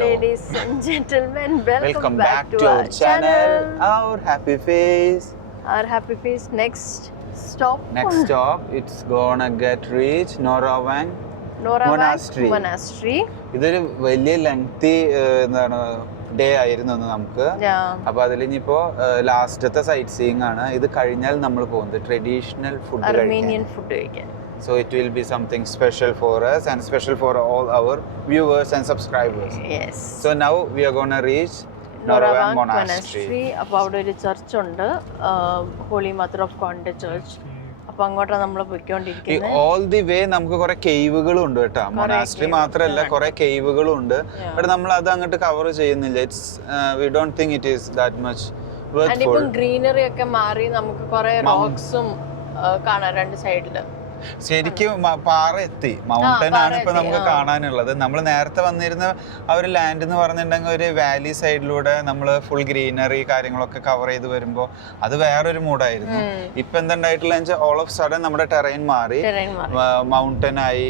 ladies and gentlemen, welcome back to our our channel. Our happy face. Our happy face. Next stop, it's gonna get reached Noravang Monastery. ഇതൊരു വലിയ lengthy എന്താണ് day ആയിരുന്നു നമുക്ക്. അപ്പൊ അതിൽ ഇനിയിപ്പോ ലാസ്റ്റത്തെ സൈറ്റ് സീയിങ് ആണ്. ഇത് കഴിഞ്ഞാൽ നമ്മൾ പോകുന്നത് ട്രഡീഷണൽ ഫുഡ് കഴിക്കാൻ. So it will be something special for us and special for all our viewers and subscribers. Yes. So now we are going to reach Noravang Monastery. അപ്പോൾ അവിടെ ഒരു ചർച്ച് ഉണ്ട്, ഹോളി മദർ ഓഫ് ഗോഡിന്റെ ചർച്ച്. അപ്പോൾ അങ്ങോട്ടാണ് നമ്മൾ പോയിക്കൊണ്ടിരിക്കുന്നത്. All the way നമുക്ക് കുറെ കേവുകളും ഉണ്ട് കേട്ടോ. മൊനാസ്ട്രി മാത്രമല്ല കുറെ കേവുകളും ഉണ്ട്. ബട്ട് നമ്മൾ അത് അങ്ങോട്ട് കവർ ചെയ്യുന്നില്ല. It's we don't think it is that much worth for. Greenery ഒക്കെ മാറി നമുക്ക് കുറെ റോക്സും കാണാം രണ്ട് സൈഡില്. ശരിക്കും പാറ എത്തി, മൗണ്ടൻ ആണ് ഇപ്പൊ നമുക്ക് കാണാനുള്ളത്. നമ്മൾ നേരത്തെ വന്നിരുന്ന ആ ഒരു ലാൻഡ് എന്ന് പറഞ്ഞിട്ടുണ്ടെങ്കിൽ ഒരു വാലി സൈഡിലൂടെ നമ്മൾ ഫുൾ ഗ്രീനറി കാര്യങ്ങളൊക്കെ കവർ ചെയ്ത് വരുമ്പോ അത് വേറൊരു മൂഡായിരുന്നു. ഇപ്പൊ എന്തുണ്ടായിട്ടുള്ള വെച്ചാൽ ഓൾ ഓഫ് സഡൻ നമ്മുടെ ടെറൈൻ മാറി, മൗണ്ടൻ ആയി,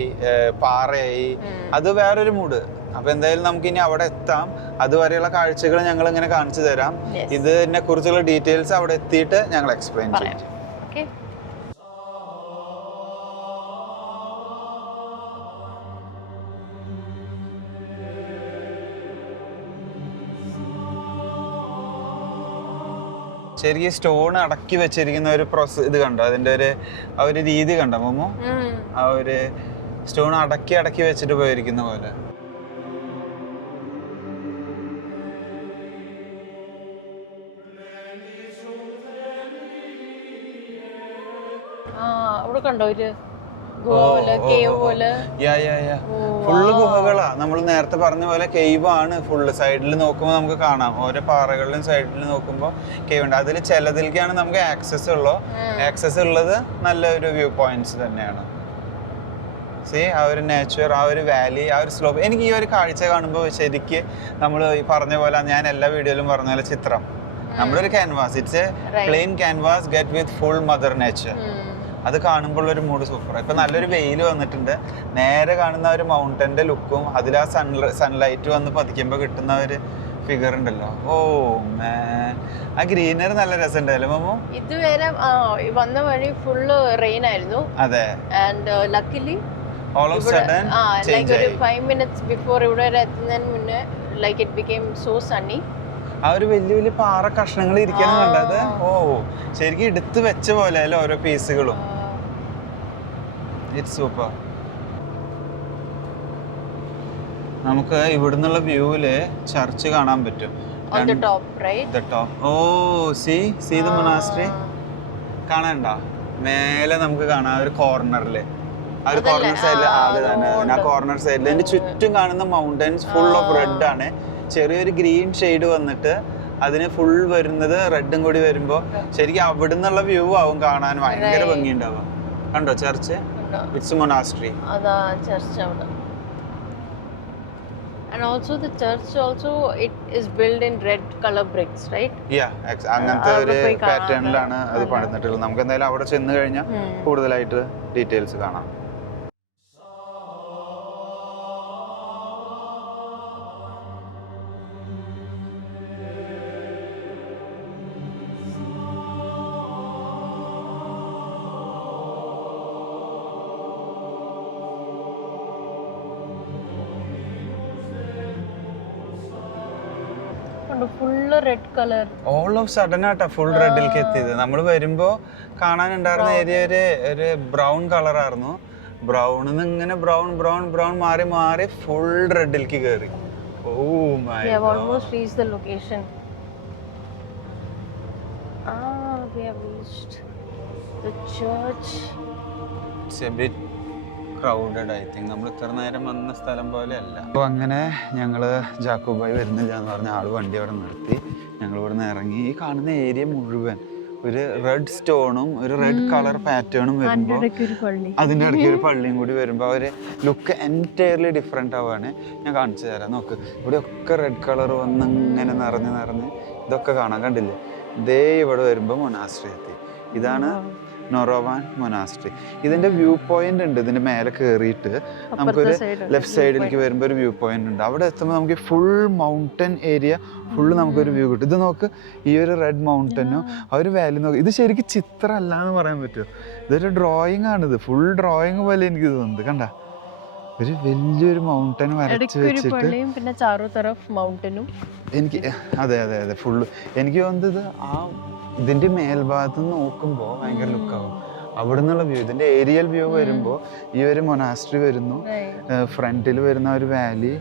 പാറയായി, അത് വേറൊരു മൂഡ്. അപ്പൊ എന്തായാലും നമുക്ക് ഇനി അവിടെ എത്താം. അതുവരെയുള്ള കാഴ്ചകൾ ഞങ്ങൾ ഇങ്ങനെ കാണിച്ചു തരാം. ഇതിനെ കുറിച്ചുള്ള ഡീറ്റെയിൽസ് അവിടെ എത്തിയിട്ട് ഞങ്ങൾ എക്സ്പ്ലെയിൻ ചെയ്യാം. ചെറിയ സ്റ്റോൺ അടക്കി വെച്ചിരിക്കുന്ന ഒരു പ്രോസസ് ഇത് കണ്ടോ, അതിന്റെ ആ ഒരു രീതി കണ്ടോ മോമോ? ആ ഒരു സ്റ്റോൺ അടക്കി വെച്ചിട്ട് പോയിരിക്കുന്ന പോലെ. അവിടെ കണ്ടോ ഒരു ഫുള്ള് ഗുഹകളാ. നമ്മൾ നേരത്തെ പറഞ്ഞ പോലെ കേവ് ആണ് ഫുള്ള്. സൈഡിൽ നോക്കുമ്പോൾ നമുക്ക് കാണാം, ഓരോ പാറകളിലും സൈഡിൽ നോക്കുമ്പോൾ കേവ് ഉണ്ട്. അതിൽ ചിലതിലേക്കാണ് നമുക്ക് ആക്സസ് ഉള്ളത് നല്ലൊരു വ്യൂ പോയിന്റ്സ് തന്നെയാണ്. ആ ഒരു നേച്ചർ, ആ ഒരു വാലി, ആ ഒരു സ്ലോപ്പ്. എനിക്ക് ഈ ഒരു കാഴ്ച കാണുമ്പോൾ ശരിക്ക് നമ്മൾ ഈ പറഞ്ഞ പോലെ, ഞാൻ എല്ലാ വീഡിയോയിലും പറഞ്ഞ പോലെ ചിത്രം, നമ്മുടെ ഒരു canvas, it's a plain canvas get with full mother nature. അത് കാണുമ്പോൾ ഒരു മൂഡ് സൂപ്പർ. ഇപ്പൊ നല്ലൊരു വെയിൽ വന്നിട്ടുണ്ട്. നേരെ കാണുന്ന ഒരു മൗണ്ടന്റെ ലുക്കും അതിൽ ആ സൺലൈറ്റ് വന്ന് പതിക്കുമ്പോ കിട്ടുന്ന ഒരു ഫിഗർ ഉണ്ടല്ലോ. ഓ മാൻ, ആ ഗ്രീനറി നല്ല രസമുണ്ടല്ലോ മോമോ. ഇതുവരെ വന്ന വഴി ഫുള്ള് റെയിൻ ആയിരുന്നു. അതെ. And luckily all of sudden change ആയി. 5 minutes ബിഫോർ ഇവിടെ എത്തുന്നതിന് മുന്നേ like it became so Sunny. ആ ഒരു വലിയ വലിയ പാറ കഷ്ണങ്ങൾ ഇരിക്കണം കണ്ടത്. ഓ ശരിക്കും എടുത്ത് വെച്ച പോലെ അല്ലേ ഓരോ പീസുകളും. It's super. നമുക്ക് ഇവിടുന്നുള്ള വ്യൂവില് ചർച്ച് കാണാൻ പറ്റും. കാണാനുണ്ടോ? മേലെ നമുക്ക് കാണാം ഒരു കോർണറില്, ആ ഒരു കോർണർ സൈഡില്. അത് തന്നെ, ആ കോർണർ സൈഡിൽ അതിന്റെ ചുറ്റും കാണുന്ന മൗണ്ടൻസ് ഫുൾ ഓഫ് റെഡ് ആണ്. ചെറിയൊരു ഗ്രീൻ ഷെയ്ഡ് വന്നിട്ട് അതിന് ഫുൾ വരുന്നത് റെഡും കൂടി വരുമ്പോ ശരിക്കും അവിടെ നിന്നുള്ള വ്യൂ ആവും കാണാൻ ഭയങ്കര ഭംഗിയുണ്ടാവും. കണ്ടോ ചർച്ച്? It's monastery. അതാ ചർച്ച് അവിടെ. And also the church also it is built in red color bricks, right? അങ്ങനത്തെ ഒരു പാറ്റേണിലാണ് അത് പണിതിട്ടുള്ളത്. നമുക്ക് എന്തായാലും അവിടെ ചെന്ന് കഴിഞ്ഞാൽ കൂടുതലായിട്ട് ഡീറ്റെയിൽസ് കാണാം. Full red colour. All of sudden ആട്ടാ ഫുൾ റെഡിലേക്ക് എത്തിയത്. നമ്മൾ വരുമ്പോ കാണാനുണ്ടായിരുന്ന ഏരിയ ഒരു ബ്രൗൺ കളർ ആയിരുന്നു. ബ്രൗണിന്ന് ഇങ്ങനെ ബ്രൗൺ മാറി ഫുൾ റെഡിലേക്ക് കയറി. Oh my God, almost reached the location. We have reached the church. It's a bit crowded, I think. നമ്മൾ ഇത്ര നേരം വന്ന സ്ഥലം പോലെ അല്ല. അപ്പോൾ അങ്ങനെ ഞങ്ങൾ ജാക്കോബായി വരുന്നില്ല എന്ന് പറഞ്ഞ ആൾ വണ്ടി അവിടെ നിർത്തി. ഞങ്ങൾ ഇവിടെ നിന്ന് ഇറങ്ങി. ഈ കാണുന്ന ഏരിയ മുഴുവൻ ഒരു റെഡ് സ്റ്റോണും ഒരു റെഡ് കളർ പാറ്റേണും വരുമ്പോൾ അതിൻ്റെ ഇടയ്ക്ക് ഒരു പള്ളിയും കൂടി വരുമ്പോൾ ഒരു ലുക്ക് എൻറ്റയർലി ഡിഫറെൻ്റ് ആവുകയാണ്. ഞാൻ കാണിച്ചു തരാം. നോക്ക്, ഇവിടെയൊക്കെ റെഡ് കളർ വന്ന് ഇങ്ങനെ നിറഞ്ഞ് ഇതൊക്കെ കാണാൻ കണ്ടില്ലേ? ദേ ഇവിടെ വരുമ്പോൾ മൊനാസ്ട്രി എത്തി. ഇതാണ് നൊറോവാൻ മൊനാസ്ട്രി. ഇതിൻ്റെ വ്യൂ പോയിന്റ് ഉണ്ട്, ഇതിൻ്റെ മേലെ കയറിയിട്ട് നമുക്കൊരു ലെഫ്റ്റ് സൈഡിലേക്ക് വരുമ്പോൾ ഒരു വ്യൂ പോയിന്റ് ഉണ്ട്. അവിടെ എത്തുമ്പോൾ നമുക്ക് ഫുൾ മൗണ്ടൻ ഏരിയ ഫുള്ള് നമുക്കൊരു വ്യൂ കിട്ടും. ഇത് നോക്ക്, ഈ ഒരു റെഡ് മൗണ്ടനും ആ ഒരു വാലി നോക്ക്. ഇത് ശരിക്കും ചിത്രമല്ല എന്ന് പറയാൻ പറ്റുമോ? ഇതൊരു ഡ്രോയിങ് ആണിത്, ഫുൾ ഡ്രോയിങ് പോലെ എനിക്ക് തോന്നുന്നത്. കണ്ട, ഒരു വലിയൊരു മൗണ്ടൻ വരച്ച് വെച്ചിട്ട് പിന്നെ ചാറോ തറഫ് മൗണ്ടനും എനിക്ക് അതെ അതെ അതെ ഫുള്ള് എനിക്ക് തോന്നുന്നത് ആ ഇതിൻ്റെ മേൽഭാഗത്ത് നിന്ന് നോക്കുമ്പോൾ ഭയങ്കര ലുക്കാവും. അവിടെ നിന്നുള്ള വ്യൂ, ഇതിൻ്റെ ഏരിയൽ വ്യൂ വരുമ്പോൾ ഈ ഒരു മൊനാസ്ട്രി വരുന്നു, ഫ്രണ്ടിൽ വരുന്ന ഒരു വാലി,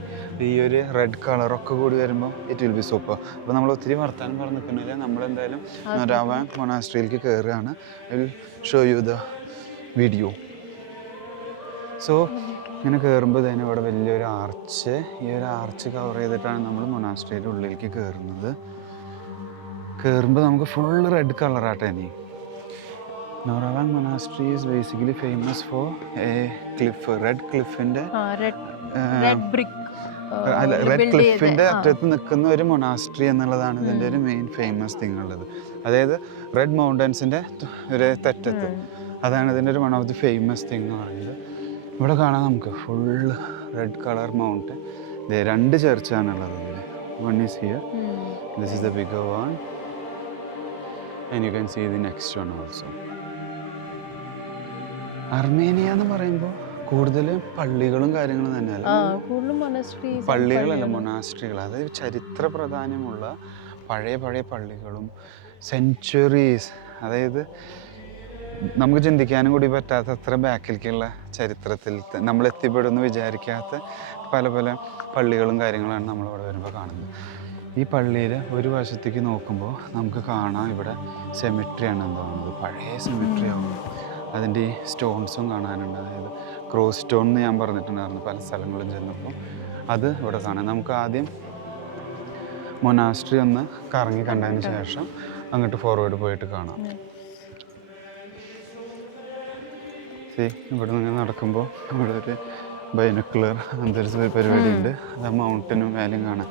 ഈ ഒരു റെഡ് കളറൊക്കെ കൂടി വരുമ്പോൾ ഇറ്റ് വിൽ ബി സൂപ്പർ. അപ്പോൾ നമ്മൾ ഒത്തിരി വർത്താനം പറഞ്ഞ് നിൽക്കുന്നില്ല, നമ്മളെന്തായാലും നൊറോവാൻ മൊനാസ്ട്രിയിലേക്ക് കയറുകയാണ്. I will show you the video. So ഇങ്ങനെ കയറുമ്പോൾ തന്നെ ഇവിടെ വലിയൊരു ആർച്ച്, ഈ ഒരു ആർച്ച് കവർ ചെയ്തിട്ടാണ് നമ്മൾ മൊനാസ്ട്രിയുടെ ഉള്ളിലേക്ക് കയറുന്നത്. കയറുമ്പോൾ നമുക്ക് ഫുൾ റെഡ് കളറാട്ടെ. ഇനി Noravank monastery is basically famous for a cliff, red ക്ലിഫിൻ്റെ റെഡ് ക്ലിഫിൻ്റെ അറ്റത്ത് നിൽക്കുന്ന ഒരു മൊനാസ്ട്രി എന്നുള്ളതാണ് ഇതിൻ്റെ ഒരു മെയിൻ ഫേമസ് തിങ് ഉള്ളത്. അതായത് റെഡ് മൗണ്ടൻസിൻ്റെ ഒരു തെറ്റത്ത്, അതാണ് ഇതിൻ്റെ ഒരു one of the famous thing എന്ന് പറയുന്നത്. ഇവിടെ കാണാം നമുക്ക് ഫുള്ള് റെഡ് കളർ മൗണ്ടൻ. ഇത് 2 ചർച്ചാണുള്ളത് ഇതിൽ. One is here, this is the bigger one, and you can see the next one also. Armenia എന്ന് പറയുമ്പോൾ കൂടുതൽ പള്ളികളും കാര്യങ്ങളും തന്നെയല്ല, പള്ളികളല്ല മൊനാസ്ട്രികൾ. അതായത് ചരിത്ര പ്രാധാന്യമുള്ള പഴയ പഴയ പള്ളികളും സെഞ്ച്വറീസ്, അതായത് നമുക്ക് ചിന്തിക്കാനും കൂടി പറ്റാത്ത അത്ര ബാക്കിലേക്കുള്ള ചരിത്രത്തിൽ നമ്മൾ എത്തിപ്പെടുമെന്ന് വിചാരിക്കാത്ത പല പല പള്ളികളും കാര്യങ്ങളാണ് നമ്മളിവിടെ വരുമ്പോൾ കാണുന്നത്. ഈ പള്ളിയിൽ ഒരു വശത്തേക്ക് നോക്കുമ്പോൾ നമുക്ക് കാണാം ഇവിടെ സെമിട്രിയാണ് എന്താണത്, പഴയ സെമിട്രി ആവുന്നത്. അതിൻ്റെ ഈ സ്റ്റോൺസും കാണാനുണ്ട്, അതായത് ക്രോസ് സ്റ്റോൺ എന്ന് ഞാൻ പറഞ്ഞിട്ടുണ്ടായിരുന്നു പല സ്ഥലങ്ങളും ചെന്നപ്പോൾ. അത് ഇവിടെ കാണാം. നമുക്ക് ആദ്യം മൊനാസ്ട്രി ഒന്ന് കറങ്ങി കണ്ടതിന് ശേഷം അങ്ങോട്ട് ഫോർവേഡ് പോയിട്ട് കാണാം. ഇവിടെ നിന്ന് നടക്കുമ്പോൾ ഇവിടെ ഒരു ബൈനക്കുലർ അന്തരിച്ച പരിപാടി ഉണ്ട്. അത് ആ മൗണ്ടനും വാലിയും കാണാൻ.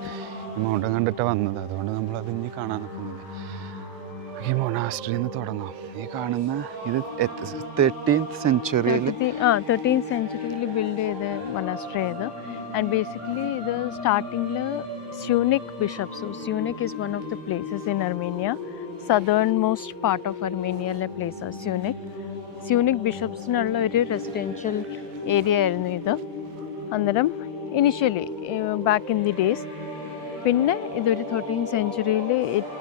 ഈ മൗണ്ടൻ കണ്ടിട്ട് വന്നത്, അതുകൊണ്ട് നമ്മളത് ഇനി കാണാൻ നിൽക്കുന്നത്. ഈ മൊനാസ്ട്രിയിൽ നിന്ന് തുടങ്ങാം. ഈ കാണുന്ന ഇത് 13th സെഞ്ച്വറിയിൽ ബിൽഡ് ചെയ്ത മൊനാസ്ട്രി ഇത്. ആൻഡ് ബേസിക്കലി ഇത് സ്റ്റാർട്ടിങ്ങിൽ Syunik bishops, Syunik is one of the places in Armenia, southern most part of അർമേനിയയിലെ പ്ലേസാണ് സ്യൂണിക്. സ്യൂണിക് ബിഷപ്സിനുള്ള ഒരു റെസിഡൻഷ്യൽ ഏരിയ ആയിരുന്നു ഇത് അന്നേരം initially back in the days. പിന്നെ ഇതൊരു 13th സെഞ്ച്വറിയിൽ it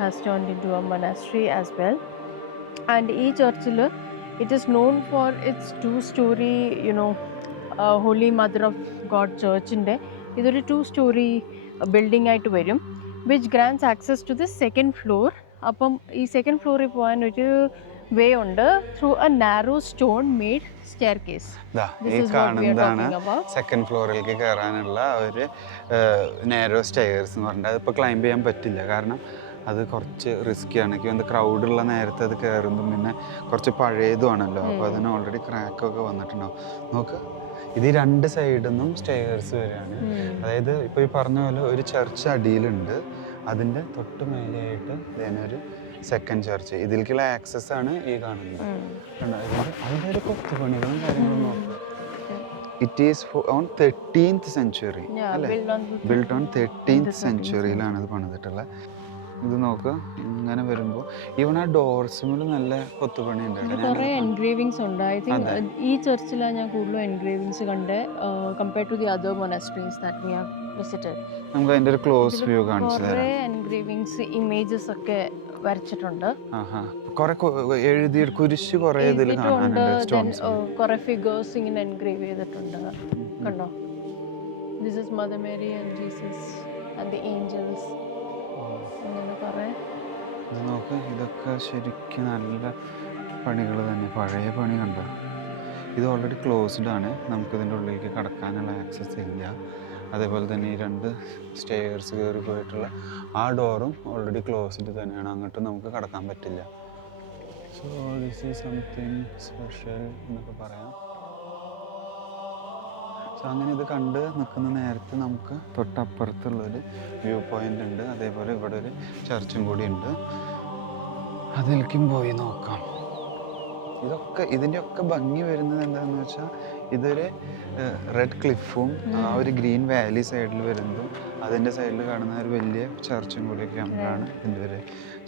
has turned in to a monastery as well. And ഈ ചർച്ചിൽ it is known for its 2-story holy mother of God ചർച്ചിൻ്റെ ഇതൊരു 2-story ബിൽഡിംഗ് ആയിട്ട് വരും, which grants access to the 2nd floor. അപ്പം ഈ 2nd ഫ്ലോറിൽ പോകാൻ ഒരു വേ ഉണ്ട് through A narrow stone made staircase. ഈ കാണുന്നതാണ് 2nd ഫ്ലോറിലേക്ക് കയറാനുള്ള ഒരു നാരോ സ്റ്റെയർസ് എന്ന് പറഞ്ഞിട്ട്. അതിപ്പോൾ ക്ലൈംബ് ചെയ്യാൻ പറ്റില്ല, കാരണം അത് കുറച്ച് റിസ്ക്കിയാണ്. എനിക്ക് വന്ന് ക്രൗഡുള്ള നേരത്തെ അത് കയറുമ്പം പിന്നെ കുറച്ച് പഴയതുമാണല്ലോ, അപ്പോൾ അതിന് ഓൾറെഡി ക്രാക്കൊക്കെ വന്നിട്ടുണ്ടാവും. നോക്ക്, ഇത് 2 സൈഡിൽ നിന്നും സ്റ്റെയർസ് വരികയാണ്. അതായത് ഇപ്പോൾ ഈ പറഞ്ഞ പോലെ ഒരു ചർച്ച് അടിയിലുണ്ട്, അതിൻ്റെ തൊട്ട് മേലെയായിട്ട് ഇതിനൊരു 2nd ചർച്ച്. ഇതിലേക്കുള്ള ആക്സസ് ആണ് ഈ കാണുന്നത്. അതിൻ്റെ ഒരു കൊത്തുപണികളും കാര്യങ്ങളും നോക്കുക. It is on 13th century അല്ലേ, ബിൽഡ് ഓൺ 13th സെഞ്ച്വറിയിലാണ് ഇത് പണിതിട്ടുള്ളത്. ഇത് നോക്കുക, ഇങ്ങനെ വരുമ്പോൾ ഈവൻ ആ ഡോർസിൽ നല്ല കൊത്തുപണി ഉണ്ട്. കുറേ എൻഗ്രേവിങ്സ് ഉണ്ട്. ഐ തിങ്ക് ഈ ചർച്ചിലാണ് ഞാൻ കൂടുതലും എൻഗ്രേവിങ്സ് കണ്ട് compared to the other monasteries that we have visited. നമുക്ക് അതിൻ്റെ ഒരു ക്ലോസ് വ്യൂ കാണിച്ചു തരാം. കുറേ എൻഗ്രേവിങ്സ് ഇമേജസ് ഒക്കെ വരച്ചിട്ടുണ്ട്. എഴുതി കുരിശ് കുറേ ഇതിൽ കാണാനുണ്ട്. കുറേ ഫിഗേഴ്സ് ഇങ്ങനെ എൻഗ്രേവ് ചെയ്തിട്ടുണ്ട്. കണ്ടോ, this is mother Mary and Jesus and the Angeles. നോക്ക്, ഇതൊക്കെ ശരിക്കും നല്ല പണികൾ തന്നെ, പഴയ പണി കണ്ട. ഇത് ഓൾറെഡി ക്ലോസ്ഡ് ആണ്, നമുക്കിതിൻ്റെ ഉള്ളിലേക്ക് കടക്കാനുള്ള ആക്സസ് ഇല്ല. അതേപോലെ തന്നെ ഈ 2 സ്റ്റെയർസ് കയറി പോയിട്ടുള്ള ആ ഡോറും ഓൾറെഡി ക്ലോസ്ഡ് തന്നെയാണ്, അങ്ങോട്ടും നമുക്ക് കടക്കാൻ പറ്റില്ല. So this is something special എന്നൊക്കെ പറയാം. സോ അങ്ങനെ ഇത് കണ്ട് നിൽക്കുന്ന നേരത്തെ നമുക്ക് തൊട്ടപ്പുറത്തുള്ളൊരു വ്യൂ പോയിൻ്റ് ഉണ്ട്. അതേപോലെ ഇവിടെ ഒരു ചർച്ചും കൂടി ഉണ്ട്, അതിലേക്കും പോയി നോക്കാം. ഇതിൻ്റെയൊക്കെ ഭംഗി വരുന്നത് എന്താണെന്ന് വെച്ചാൽ ഇതൊരു റെഡ് ക്ലിഫും ആ ഒരു ഗ്രീൻ വാലി സൈഡിൽ വരുന്നതും അതിൻ്റെ സൈഡിൽ കാണുന്ന ഒരു വലിയ ചർച്ചും കൂടിയൊക്കെ ആകുമ്പോഴാണ് ഇതിൻ്റെ ഒരു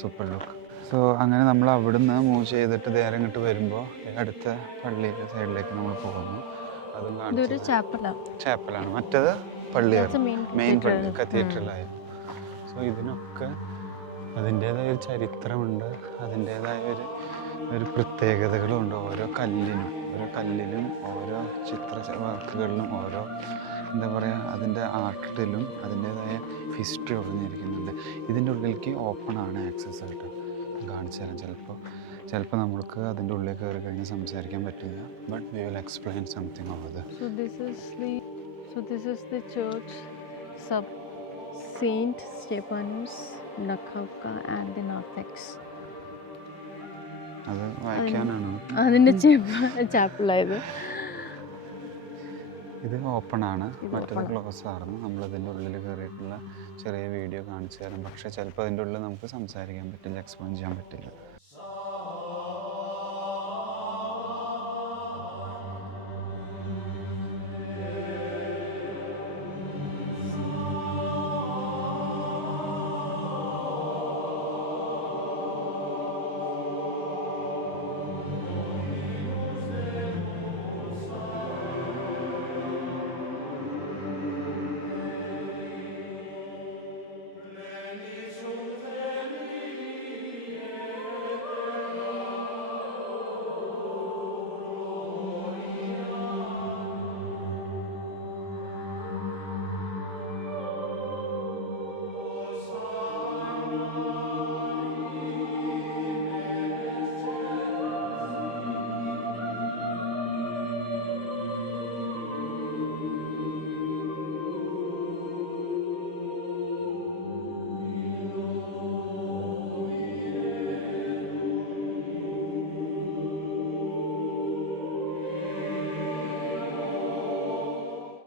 സൂപ്പർ ലുക്ക്. സോ അങ്ങനെ നമ്മൾ അവിടുന്ന് മൂവ് ചെയ്തിട്ട് നേരെ ഇങ്ങോട്ട് വരുമ്പോൾ അടുത്ത പള്ളിയുടെ സൈഡിലേക്ക് നമ്മൾ പോകുന്നു. അതും കാണിച്ചു ചാപ്പലാണ്, മറ്റേത് പള്ളിയാണ്, മെയിൻ പള്ളി കത്തീഡ്രലായിരുന്നു. സോ ഇതിനൊക്കെ അതിൻ്റേതായ ഒരു ചരിത്രമുണ്ട്, അതിൻ്റേതായ ഒരു പ്രത്യേകതകളുമുണ്ട്. ഓരോ കല്ലിലും ഓരോ വർക്കുകളിലും ഓരോ എന്താ പറയുക അതിൻ്റെ ആർട്ടിലും അതിൻ്റേതായ ഹിസ്റ്ററി ഒളിഞ്ഞിരിക്കുന്നുണ്ട്. ഇതിൻ്റെ ഉള്ളിലേക്ക് ഓപ്പൺ ആണ് ആക്സസ് ആയിട്ട് കാണിച്ചു തരാം. ചിലപ്പോൾ നമ്മൾക്ക് അതിൻ്റെ ഉള്ളിൽ കയറി കഴിഞ്ഞ് സംസാരിക്കാൻ പറ്റില്ല. But we will explain something over there. So this is the church sub Saint Stephanus Nakhavka and the Narthex. അത് വായിക്കാനാണ് അതിൻ്റെ ചാപ്പലായത്. ഇത് ഓപ്പൺ ആണ്, മറ്റേത് ക്ലോസ് ആയിരുന്നു. നമ്മളിതിൻ്റെ ഉള്ളിൽ കയറിയിട്ടുള്ള ചെറിയ വീഡിയോ കാണിച്ചു തരാം. പക്ഷേ ചിലപ്പോൾ അതിൻ്റെ ഉള്ളിൽ നമുക്ക് സംസാരിക്കാൻ പറ്റില്ല, എക്സ്പ്ലെയിൻ ചെയ്യാൻ പറ്റില്ല.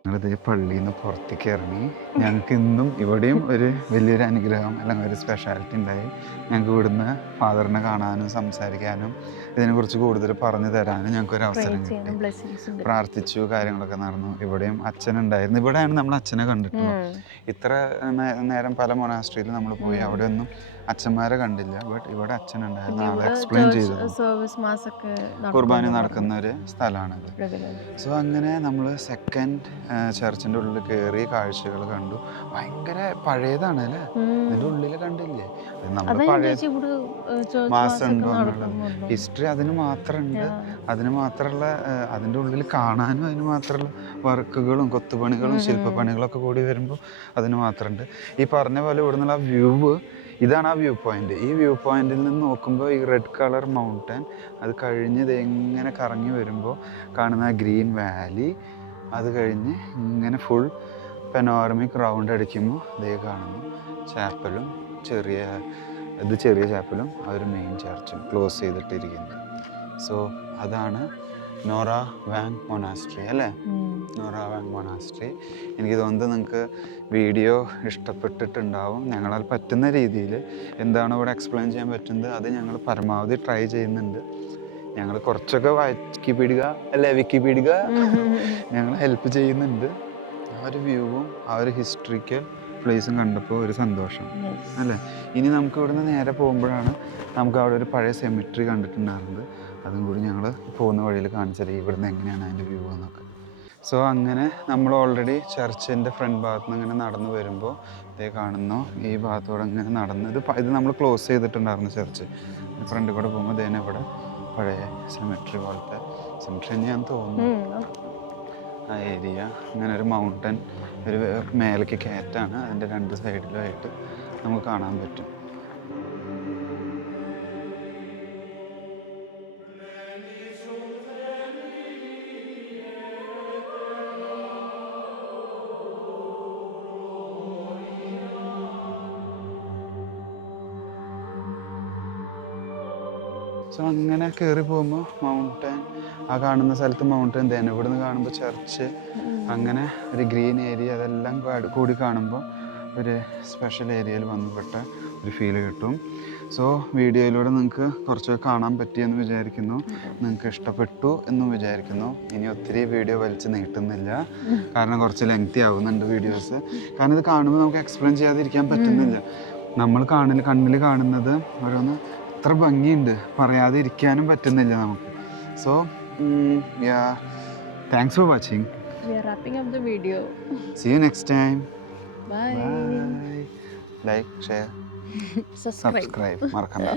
ഞങ്ങളിതേ പള്ളിയിൽ നിന്ന് പുറത്തേക്ക് ഇറങ്ങി. ഞങ്ങൾക്ക് ഇന്നും ഇവിടെയും ഒരു വലിയൊരു അനുഗ്രഹം അല്ലെങ്കിൽ ഒരു സ്പെഷ്യാലിറ്റി ഉണ്ടായി. ഞങ്ങൾക്ക് ഇവിടുന്ന് ഫാദറിനെ കാണാനും സംസാരിക്കാനും ഇതിനെക്കുറിച്ച് കൂടുതൽ പറഞ്ഞു തരാനും ഞങ്ങൾക്കൊരു അവസരം കിട്ടി. പ്രാർത്ഥിച്ചു, കാര്യങ്ങളൊക്കെ നടന്നു. ഇവിടെയും അച്ഛനുണ്ടായിരുന്നു. ഇവിടെയാണ് നമ്മൾ അച്ഛനെ കണ്ടിട്ടുള്ളത്. ഇത്ര നേരം പല മൊനാസ്ട്രിയിലും നമ്മൾ പോയി, അവിടെയൊന്നും അച്ഛന്മാരെ കണ്ടില്ല. ബട്ട് ഇവിടെ അച്ഛനുണ്ടായിരുന്നു, ആൾ എക്സ്പ്ലെയിൻ ചെയ്തു. കുർബാന നടക്കുന്ന ഒരു സ്ഥലമാണിത്. സോ അങ്ങനെ നമ്മൾ സെക്കൻഡ് ചർച്ചിൻ്റെ ഉള്ളിൽ കയറി കാഴ്ചകൾ കണ്ടു. ഭയങ്കര പഴയതാണ് അല്ലേ, അതിൻ്റെ ഉള്ളിൽ കണ്ടില്ലേ നമ്മൾ പഴയ മാസം ഹിസ്റ്ററി അതിന് മാത്രമുണ്ട്. അതിന് മാത്രമുള്ള അതിൻ്റെ ഉള്ളിൽ കാണാനും അതിന് മാത്രമുള്ള വർക്കുകളും കൊത്തുപണികളും ശില്പപ്പണികളൊക്കെ കൂടി വരുമ്പോൾ അതിന് മാത്രമുണ്ട്. ഈ പറഞ്ഞ പോലെ ഇവിടെ നിന്നുള്ള വ്യൂ, ഇതാണ് ആ വ്യൂ പോയിന്റ്. ഈ വ്യൂ പോയിന്റിൽ നിന്ന് നോക്കുമ്പോൾ ഈ റെഡ് കളർ മൗണ്ടൻ, അത് കഴിഞ്ഞ് ഇത് എങ്ങനെ കറങ്ങി വരുമ്പോൾ കാണുന്ന ഗ്രീൻ വാലി, അത് കഴിഞ്ഞ് ഇങ്ങനെ ഫുൾ പെനോറമിക് റൗണ്ട് അടിക്കുമ്പോൾ ഇതേ കാണുന്നു ചാപ്പലും, ചെറിയ ചാപ്പലും ആ ഒരു മെയിൻ ചർച്ചും ക്ലോസ് ചെയ്തിട്ടിരിക്കുന്നത്. സോ അതാണ് നോറ വാങ് മൊനാസ്ട്രി അല്ലേ, നോറ വാങ് മൊനാസ്ട്രി. എനിക്ക് തോന്നുന്നത് നിങ്ങൾക്ക് വീഡിയോ ഇഷ്ടപ്പെട്ടിട്ടുണ്ടാവും. ഞങ്ങളാൽ പറ്റുന്ന രീതിയിൽ എന്താണോ ഇവിടെ എക്സ്പ്ലെയിൻ ചെയ്യാൻ പറ്റുന്നത് അത് ഞങ്ങൾ പരമാവധി ട്രൈ ചെയ്യുന്നുണ്ട്. ഞങ്ങൾ കുറച്ചൊക്കെ വിക്കിപീഡിയ ഞങ്ങൾ ഹെൽപ്പ് ചെയ്യുന്നുണ്ട്. ആ ഒരു വ്യൂവും ആ ഒരു ഹിസ്റ്ററിക്കൽ പ്ലേസും കണ്ടപ്പോൾ ഒരു സന്തോഷം അല്ലേ. ഇനി നമുക്ക് ഇവിടുന്ന് നേരെ പോകുമ്പോഴാണ് നമുക്ക് അവിടെ ഒരു പഴയ സെമിട്രി കണ്ടിട്ടുണ്ടായിരുന്നത്. അതും കൂടി ഞങ്ങൾ പോകുന്ന വഴിയിൽ കാണിച്ചത് ഇവിടുന്ന് എങ്ങനെയാണ് അതിൻ്റെ വ്യൂ എന്നൊക്കെ. സോ അങ്ങനെ നമ്മൾ ഓൾറെഡി ചർച്ചിൻ്റെ ഫ്രണ്ട് ഭാഗത്ത് നിന്ന് ഇങ്ങനെ നടന്നു വരുമ്പോൾ ഇതേ കാണുന്നു ഈ ഭാഗത്തോടെ ഇങ്ങനെ നടന്ന് ഇത് നമ്മൾ ക്ലോസ് ചെയ്തിട്ടുണ്ടായിരുന്നു ചർച്ച്. ഫ്രണ്ടിൽ കൂടെ പോകുമ്പോൾ ഇതേനെ ഇവിടെ പഴയ സെമിട്രി പോലത്തെ സെമിട്രി തന്നെയാന്ന് തോന്നുന്നു ആ ഏരിയ. അങ്ങനെ ഒരു മൗണ്ടൻ, ഒരു മേലേക്ക് കയറ്റാണ്, അതിൻ്റെ രണ്ട് സൈഡിലുമായിട്ട് നമുക്ക് കാണാൻ പറ്റും. സോ അങ്ങനെ കയറി പോകുമ്പോൾ മൗണ്ടൻ, ആ കാണുന്ന സ്ഥലത്ത് മൗണ്ടൻ തന്നെ, ഇവിടുന്ന് കാണുമ്പോൾ ചർച്ച്, അങ്ങനെ ഒരു ഗ്രീൻ ഏരിയ, അതെല്ലാം കൂടി കാണുമ്പോൾ ഒരു സ്പെഷ്യൽ ഏരിയയിൽ വന്നുപെട്ട ഒരു ഫീല് കിട്ടും. സോ വീഡിയോയിലൂടെ നിങ്ങൾക്ക് കുറച്ചൊക്കെ കാണാൻ പറ്റിയെന്ന് വിചാരിക്കുന്നു, നിങ്ങൾക്ക് ഇഷ്ടപ്പെട്ടു എന്നും വിചാരിക്കുന്നു. ഇനി ഒത്തിരി വീഡിയോ വലിച്ച് നീട്ടുന്നില്ല, കാരണം കുറച്ച് ലെങ്തി ആവുന്നുണ്ട് വീഡിയോസ്. കാരണം ഇത് കാണുമ്പോൾ നമുക്ക് എക്സ്പ്ലെയിൻ ചെയ്യാതിരിക്കാൻ പറ്റുന്നില്ല. നമ്മൾ കണ്ണിൽ കാണുന്നത് ഓരോന്ന് ഇത്ര ഭംഗിയുണ്ട്, പറയാതെ ഇരിക്കാനും പറ്റുന്നില്ല നമുക്ക്. So thanks for watching. We are wrapping up the video. See you next time. Bye. Bye. Like, share, Subscribe. subscribe. മറക്കണ്ട.